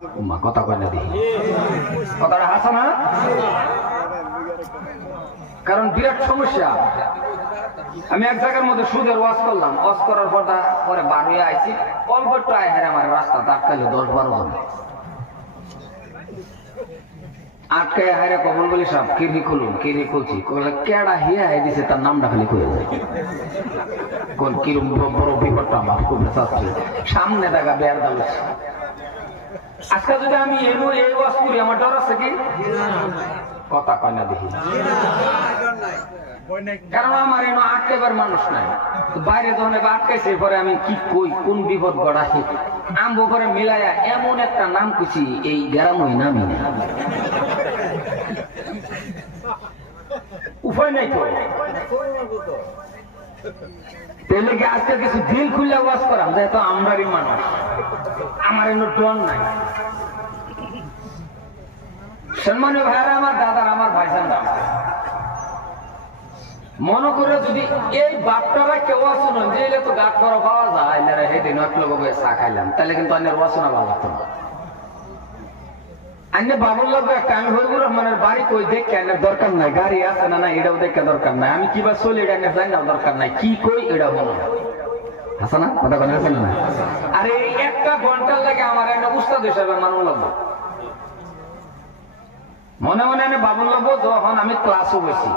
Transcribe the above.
কথা কয় না দেখি কথাটা হাসা না, কারণ বিরাট সমস্যা। আমি এক জায়গার মধ্যে সুদের ওয়াজ করলাম, ওয়াজ করার পরে বার হয়ে আইছি, অল্প একটু আয় হেরে আমার রাস্তা আটকাইলো 10-12 জন আটকায় হায়রে কখন বলি সব কিরি খুলুন, কিরি খুলছি কেডা হিয়া হাই দিছে তার নামটা খালি কয়ে যায়। কোন কিরম বড় বিপদটা আমার খুব চাচ্ছি সামনে দেখা বেয়ার দালুছে। আজকে যদি আমি এই ওয়াজ করি আমার ডর আছে কি? কথা কয় না দেখি, কারণ আমার এনে আটকাইবার মানুষ নাই। বাইরে যখন আটকাইছে পরে আমি কি কই, কোন বিপদ গড়াই আমবো করে মিলাইয়া এমন একটা নাম কুচি এই গ্রামই নামি না, উপায় নাই তো। তাহলে কি আজকে কিছু দিল খুলে ওয়াজ করাম, যেহেতু আমরারই মানুষ, আমার এনে ডর নাই। সম্মানীয় ভাইরা আমার, দাদার আমার ভাইজান মনে করে যদি এই বাপটারা কেউ আসুন যে এলে তো গাছ করা পাওয়া যায় না, সেদিন এক লোক চা খাইলাম, তাহলে কিন্তু অন্যের বাসনা ভালো লাগতো না। আন্য বাবুর লাগবে একটা, আমি হরিবুর রহমানের বাড়ি কই দেখে আনার দরকার নাই, গাড়ি আছে না না এটাও দেখে দরকার নাই, আমি কিবা চলি এটা যাই না দরকার নাই, কি কই এটা বলো আছে না, কথা কথা আছে না। আর এই একটা ঘন্টার লাগে আমার একটা উস্তাদ হিসাবে মানুষ লাগবো, মনে মনে বাবুর লাগবো যখন আমি ক্লাসও বেশি।